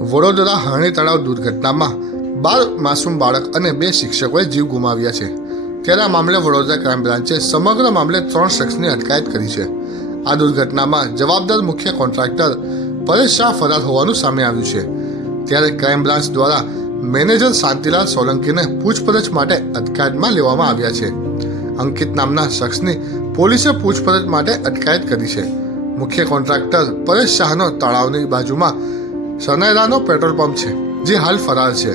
વડોદરા હરણી તળાવ દુર્ઘટનામાં 12 માસૂમ બાળક અને 2 શિક્ષકોએ જીવ ગુમાવ્યા છે। ત્યારે આ મામલે વડોદરા ક્રાઇમ બ્રાન્ચે સમગ્ર મામલે 3 શખ્સની અટકાયત કરી છે। આ દુર્ઘટનામાં જવાબદાર મુખ્ય કોન્ટ્રાક્ટર પરેશ શાહ ફરાર હોવાનું સામે આવ્યું છે। ત્યારે ક્રાઇમ બ્રાન્ચ દ્વારા મેનેજર શાંતિલાલ સોલંકીને પૂછપરછ માટે અટકાયતમાં લેવામાં આવ્યા છે। અંકિત નામના શખ્સની પોલીસે પૂછપરછ માટે અટકાયત કરી છે। મુખ્ય કોન્ટ્રાક્ટર પરેશ શાહનો તળાવની બાજુમાં સનેરાનો પેટ્રોલ પંપ છે, જે હાલ ફરાર છે।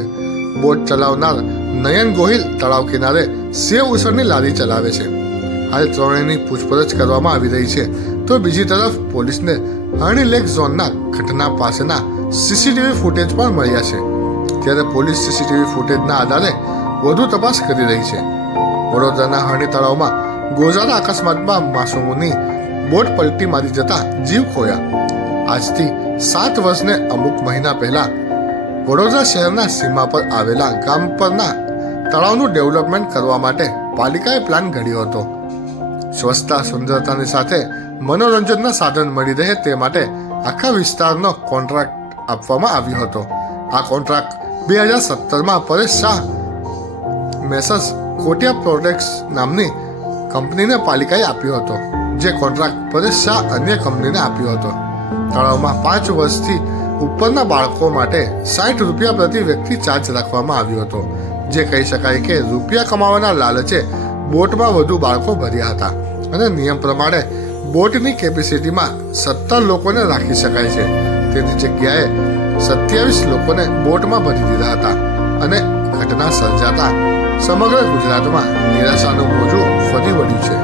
બોટ ચલાવનાર નયન ગોહિલ તળાવ કિનારે સેવ ઉસળની લારી ચલાવે છે। હાલ ત્રણેયની પૂછપરછ કરવામાં આવી રહી છે, તો બીજી તરફ પોલીસને હરણી લેક ઝોનના ઘટના પાસેના સીસીટીવી ફૂટેજ પણ મળ્યા છે। ત્યારે પોલીસ સીસીટીવી ફૂટેજના આધારે વધુ તપાસ કરી રહી છે। વડોદરાના હરણી તળાવમાં ગોઝારા અકસ્માતમાં માસૂમોની બોટ પલટી મારી જતા જીવ ખોયા। આજથી 7 વર્ષને અમુક મહિના પહેલા વડોદરા શહેરના સીમા પર આવેલા ગામ પરના તળાવનું ડેવલપમેન્ટ કરવા માટે પાલિકાએ પ્લાન ઘડ્યો હતો। સ્વચ્છતા સુંદરતાની સાથે મનોરંજનના સાધન મળી રહે તે માટે આખા વિસ્તારનો કોન્ટ્રાક્ટ આપવામાં આવ્યો હતો। આ કોન્ટ્રાક્ટ 2017માં પરેશ શાહ મેસર્સ કોટિયા પ્રોડક્ટ્સ નામની કંપનીને પાલિકાએ આપ્યો હતો, જે કોન્ટ્રાક્ટ પરેશ શાહ અન્ય કંપનીને આપ્યો હતો। તળાવમાં 5 વર્ષથી ઉપરના બાળકો માટે 60 રૂપિયા પ્રતિ વ્યક્તિ ચાર્જ રાખવામાં આવ્યો હતો, જે કહી શકાય કે રૂપિયા કમાવાના લાલચે બોટમાં વધુ બાળકો ભર્યા હતા અને નિયમ પ્રમાણે બોટની કેપેસિટીમાં 17 લોકોને રાખી શકાય છે। તેની જગ્યાએ 27 લોકોને બોટમાં ભરી દીધા હતા અને ઘટના સર્જાતા સમગ્ર ગુજરાતમાં નિરાશાનું મોજું ફરી વળ્યું છે।